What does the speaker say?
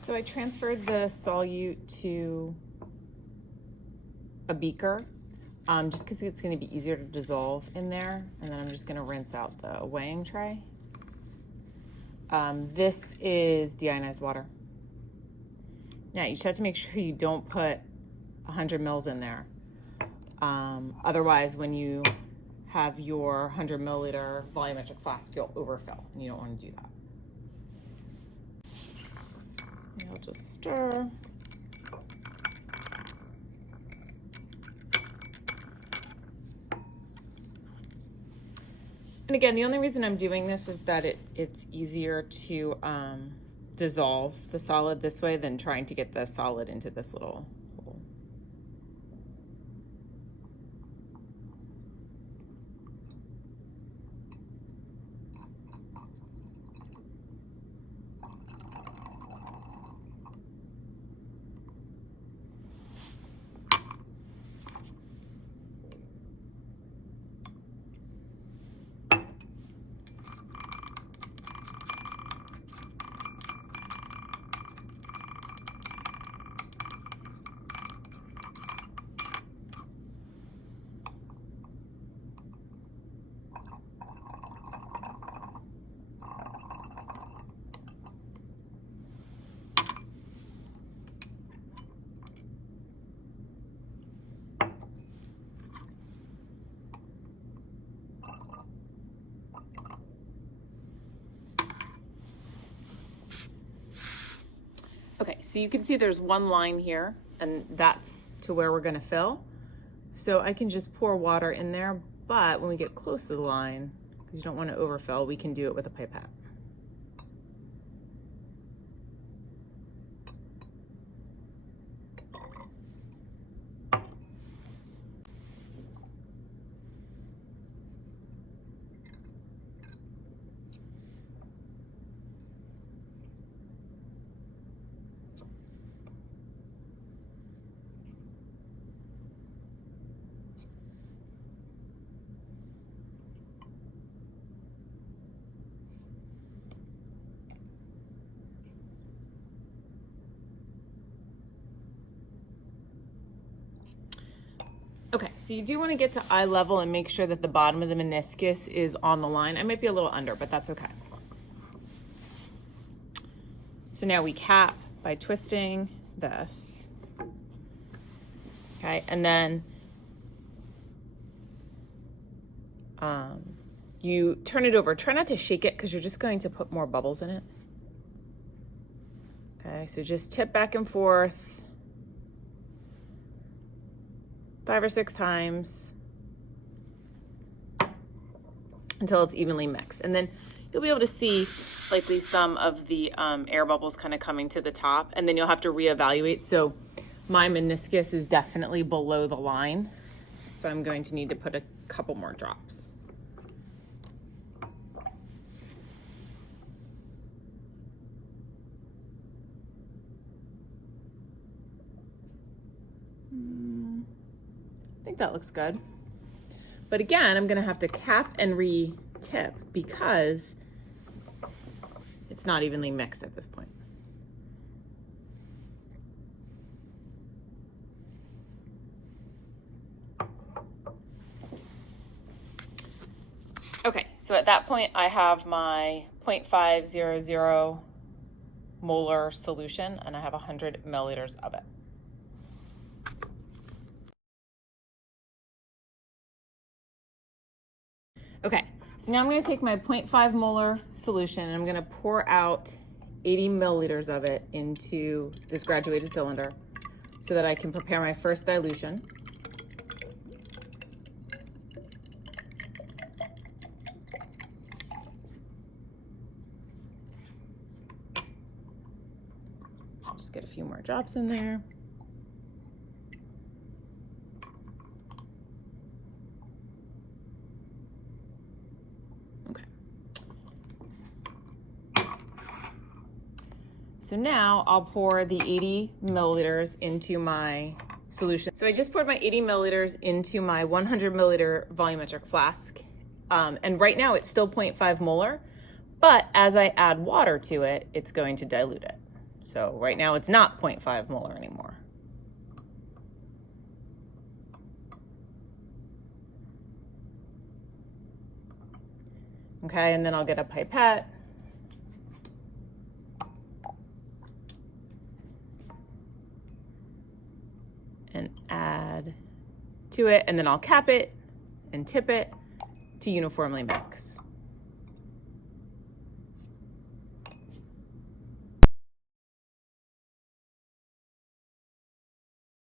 So I transferred the solute to a beaker, just because it's going to be easier to dissolve in there. And then I'm just going to rinse out the weighing tray. This is deionized water. Now you just have to make sure you don't put 100 mils in there. Otherwise, when you have your 100 milliliter volumetric flask, you'll overfill, and you don't want to do that. And I'll just stir. And again, the only reason I'm doing this is that it's easier to dissolve the solid this way than trying to get the solid into this little hole. Okay, so you can see there's one line here, and that's to where we're gonna fill. So I can just pour water in there, but when we get close to the line, because you don't want to overfill, we can do it with a pipette. Okay, so you do want to get to eye level and make sure that the bottom of the meniscus is on the line. I might be a little under, but that's okay. So now we cap by twisting this. Okay, and then you turn it over. Try not to shake it because you're just going to put more bubbles in it. Okay, so just tip back and forth 5 or 6 times until it's evenly mixed. And then you'll be able to see likely some of the air bubbles kind of coming to the top, and then you'll have to reevaluate. So my meniscus is definitely below the line, so I'm going to need to put a couple more drops. I think that looks good. But again, I'm gonna have to cap and re-tip because it's not evenly mixed at this point. Okay, so at that point I have my 0.500 molar solution and I have 100 milliliters of it. Okay, so now I'm going to take my 0.5 molar solution and I'm going to pour out 80 milliliters of it into this graduated cylinder so that I can prepare my first dilution. I'll just get a few more drops in there. So now I'll pour the 80 milliliters into my solution. So I just poured my 80 milliliters into my 100 milliliter volumetric flask. And right now it's still 0.5 molar, but as I add water to it, it's going to dilute it. So right now it's not 0.5 molar anymore. Okay, and then I'll get a pipette. And add to it, and then I'll cap it and tip it to uniformly mix.